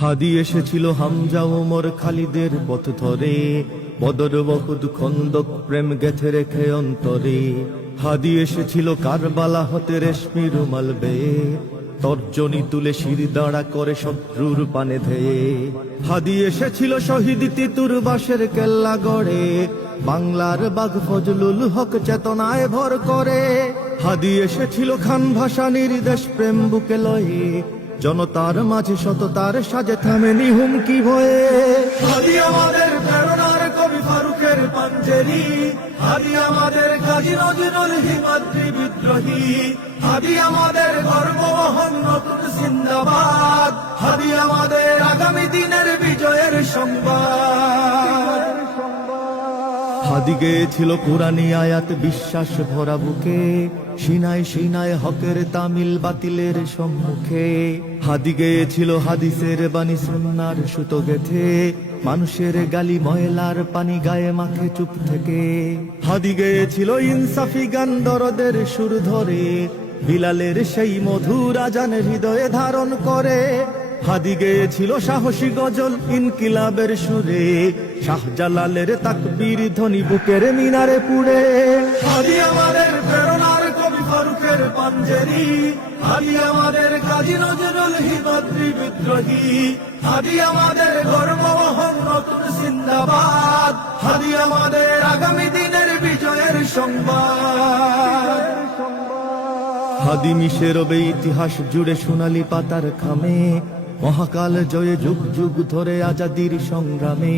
হাদি এসেছিল হামজা ওমর খালিদের পথ ধরে। বদর বকুদ খন্দক প্রেম গেথে রেখে অন্তরে। হাদি এসেছিল কারবালা হতে রেশমি রুমাল বেয়ে। তর্জনী তুলে শির দাঁড়া করে শত্রুর পানে ধেয়ে। হাদি এসেছিল শহীদ তিতুর বাসের কেল্লা গড়ে। বাংলার বাঘ ফজলুল হক চেতনায় ভর করে। হাদি এসেছিল খান ভাষা নির্দেশ প্রেম বুকে লয়ে। জনতার মাঝে সততার সাজে থামেনি হুমকি ভয়ে। হাদি আমাদের প্রেরণার কবি ফারুকের পাঞ্জেরি। হাদি আমাদের কাজী নজরুল হিমাদ্রি বিদ্রোহী। হাদি আমাদের গর্ববহন নতুন সিন্দাবাদ হাদি আমাদের আগামী দিনের হাদি গেয়েছিল কোরআনি আয়াত, বিশ্বাস ভরা বুকে। সিনায় সিনায় হকের তামিল বাতিলের সম্মুখে। হাদি গেয়েছিল হাদিসের বাণী সুন্নার সুতো গেথে মানুষের গালি ময়লার পানি গায়ে মাখে চুপ থেকে। হাদি গেয়েছিল ইনসাফি গান দরদের সুর ধরে। বিলালের সেই মধুর আজান হৃদয়ে ধারণ করে। হাদি গেয়েছিল সাহসী গজল ইনকিলাবের সুরে, শাহজালালের তাকবীর ধ্বনি বুকের মিনারে পুড়ে। হাদি আমাদের প্রেরণার কবি ফারুকের পাঞ্জেরি হাদি আমাদের কাজী নজরুল হিমাদ্রি বিদ্রোহী হাদি আমাদের গর্ববহন নতুন সিন্দাবাদ হাদি আমাদের আগামী দিনের বিজয়ের সংবাদ। হাদি মিশে রবে ইতিহাস জুড়ে সোনালি পাতার খামে মহাকাল জয়ে যুগ যুগ ধরে আজাদির সংগ্রামে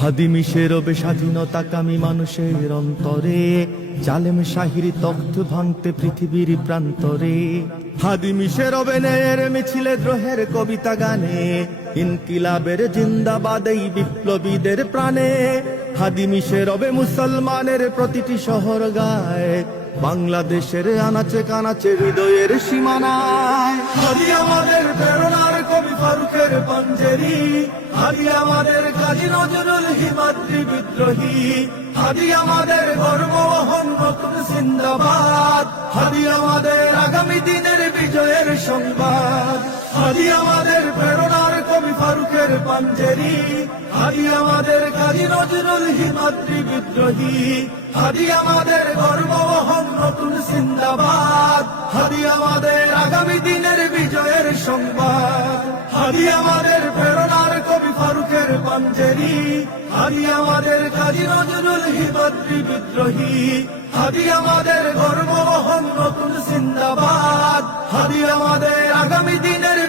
হাদি মিশে রবে স্বাধীনতা কামী মানুষের অন্তরে, জালেম শাহির তখ্ত ভাঙতে পৃথিবীর প্রান্তরে। হাদি মিশে রবে ন্যায়ের মিছিলে দ্রোহের কবিতা গানে, ইনকিলাবের জিন্দাবাদ এই বিপ্লবীদের প্রাণে। হাদি মিশে রবে মুসলমানের প্রতিটি শহর গায়, বাংলাদেশের আনাচে কানাচে হৃদয়ের সীমানায়। আমাদের ফারুকের পাঞ্জেরি, হাদি আমাদের কাজী নজরুল হিমাদ্রি বিদ্রোহী, হাদি আমাদের গর্ববহন নতুন সিন্দাবাদ, হাদি আমাদের আগামী দিনের বিজয়ের সংবাদ, হাদি আমাদের প্রেরণার কবি ফারুকের পাঞ্জেরি, হাদি আমাদের কাজী নজরুল হিমাদ্রি বিদ্রোহী, হাদি আমাদের গর্ববহন নতুন সিন্দাবাদ, হাদি আমাদের আগামী বিজয়ের সংবাদ। হাদি আমাদের প্রেরণার কবি ফারুকের পাঞ্জেরি। হাদি আমাদের কাজী নজরুল হিমাদ্রি বিদ্রোহী। হাদি আমাদের গর্ববহন নতুন সিন্দাবাদ হাদি আমাদের আগামী দিনের